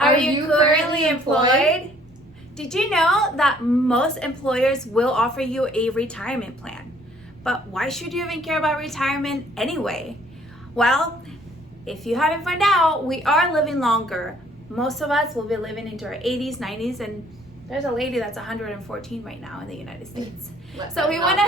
Are you currently employed? Did you know that most employers will offer you a retirement plan? But why should you even care about retirement anyway? Well, if you haven't found out, we are living longer. Most of us will be living into our 80s, 90s, and there's a lady that's 114 right now in the United States. So we want to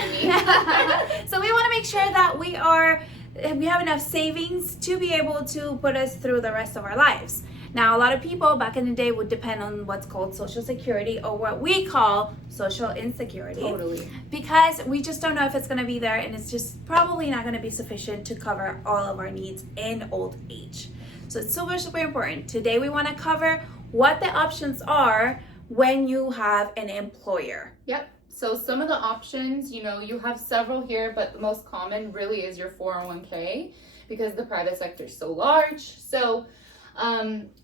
make sure that we have enough savings to be able to put us through the rest of our lives. Now, a lot of people back in the day would depend on what's called Social Security, or what we call social insecurity. Totally. Because we just don't know if it's going to be there, and it's just probably not going to be sufficient to cover all of our needs in old age. So it's super, super important. Today we want to cover what the options are when you have an employer. Yep. So some of the options, you have several here, but the most common really is your 401k, because the private sector is so large. So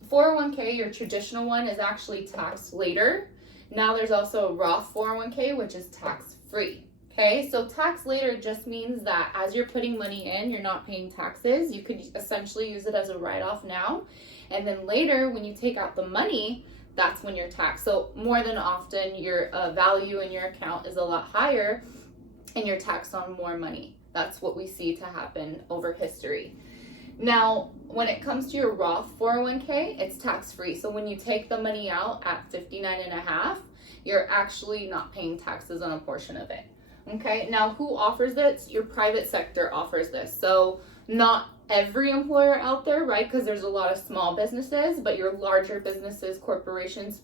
401k, your traditional one, is actually taxed later. Now there's also a Roth 401k, which is tax-free. Okay, so tax later just means that as you're putting money in, you're not paying taxes. You could essentially use it as a write-off now. And then later, when you take out the money, that's when you're taxed. So more than often, your value in your account is a lot higher and you're taxed on more money. That's what we see to happen over history. Now, when it comes to your Roth 401k, it's tax-free. So when you take the money out at 59.5, you're actually not paying taxes on a portion of it. Okay, now who offers this? Your private sector offers this. So not every employer out there, right? Because there's a lot of small businesses, but your larger businesses, corporations,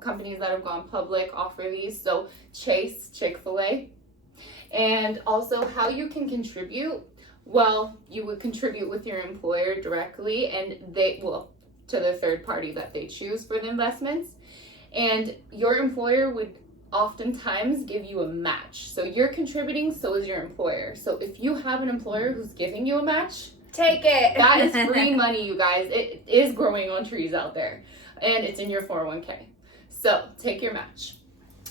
companies that have gone public offer these. So Chase, Chick-fil-A. And also how you can contribute. Well, you would contribute with your employer directly, and to the third party that they choose for the investments. And your employer would oftentimes give you a match. So you're contributing, so is your employer. So if you have an employer who's giving you a match, take it. That is free money, you guys. It is growing on trees out there, and it's in your 401k. So take your match.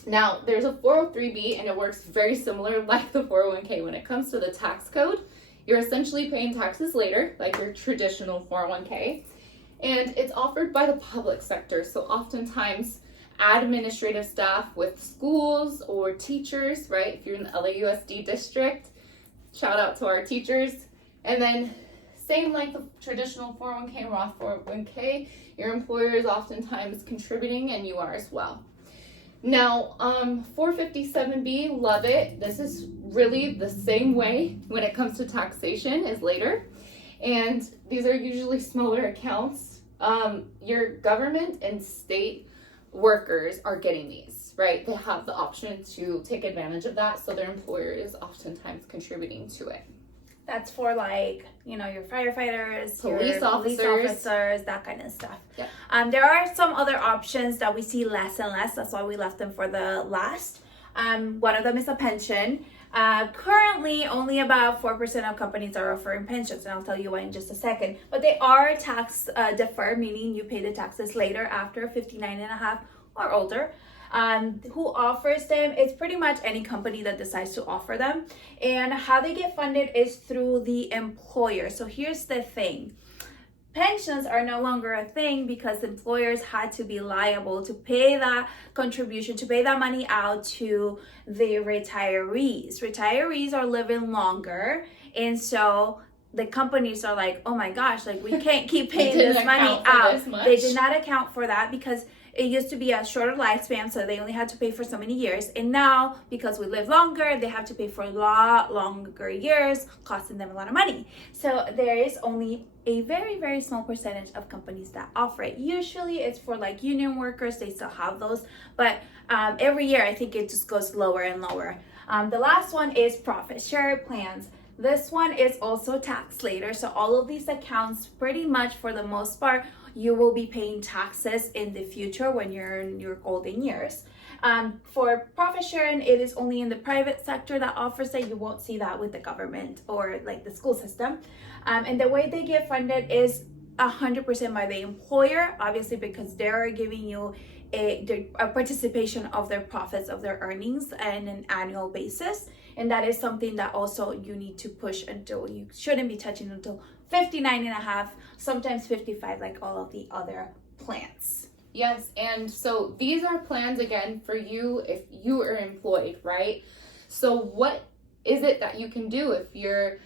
Now, there's a 403b, and it works very similar like the 401k. When it comes to the tax code, you're essentially paying taxes later, like your traditional 401k, and it's offered by the public sector. So oftentimes, administrative staff with schools or teachers, right? If you're in the LAUSD district, shout out to our teachers. And then same like the traditional 401k, Roth 401k, your employer is oftentimes contributing, and you are as well. Now, 457b, love it. This is really the same way when it comes to taxation as later. And these are usually smaller accounts. Your government and state workers are getting these, right? They have the option to take advantage of that, so their employer is oftentimes contributing to it. That's for your firefighters, police officers, that kind of stuff. Yeah. There are some other options that we see less and less. That's why we left them for the last. One of them is a pension. Currently, only about 4% of companies are offering pensions, and I'll tell you why in just a second. But they are tax deferred, meaning you pay the taxes later after 59.5 or older. Who offers them? It's pretty much any company that decides to offer them. And how they get funded is through the employer. So here's the thing. Pensions are no longer a thing because employers had to be liable to pay that contribution, to pay that money out to the retirees. Retirees are living longer, and so the companies are like, oh my gosh, we can't keep paying this money out. They did not account for that because it used to be a shorter lifespan, so they only had to pay for so many years. And now, because we live longer, they have to pay for a lot longer years, costing them a lot of money. So there is only a very, very small percentage of companies that offer it. Usually it's for union workers, they still have those. But every year, I think it just goes lower and lower. The last one is profit share plans. This one is also taxed later. So all of these accounts, pretty much for the most part, you will be paying taxes in the future when you're in your golden years. For profit sharing, it is only in the private sector that offers it. You won't see that with the government or the school system. And the way they get funded is 100% by the employer, obviously, because they're giving you a participation of their profits, of their earnings on an annual basis. And that is something that also you need to push until you shouldn't be touching until 59.5, sometimes 55, like all of the other plans. Yes, and so these are plans again for you if you are employed, right? So what is it that you can do if you're,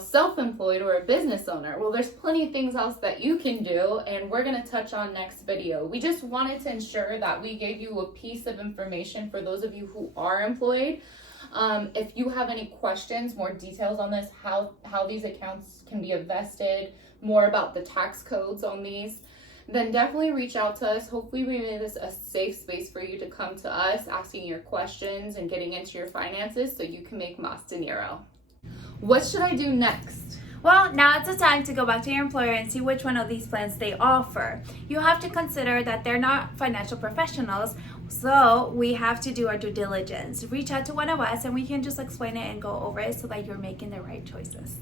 self-employed or a business owner? Well, there's plenty of things else that you can do, and we're going to touch on next video. We just wanted to ensure that we gave you a piece of information for those of you who are employed. If you have any questions, more details on this, how these accounts can be vested, more about the tax codes on these, then definitely reach out to us. Hopefully we made this a safe space for you to come to us, asking your questions and getting into your finances so you can make más dinero. What should I do next? Well, now it's the time to go back to your employer and see which one of these plans they offer. You have to consider that they're not financial professionals, so we have to do our due diligence. Reach out to one of us and we can just explain it and go over it so that you're making the right choices.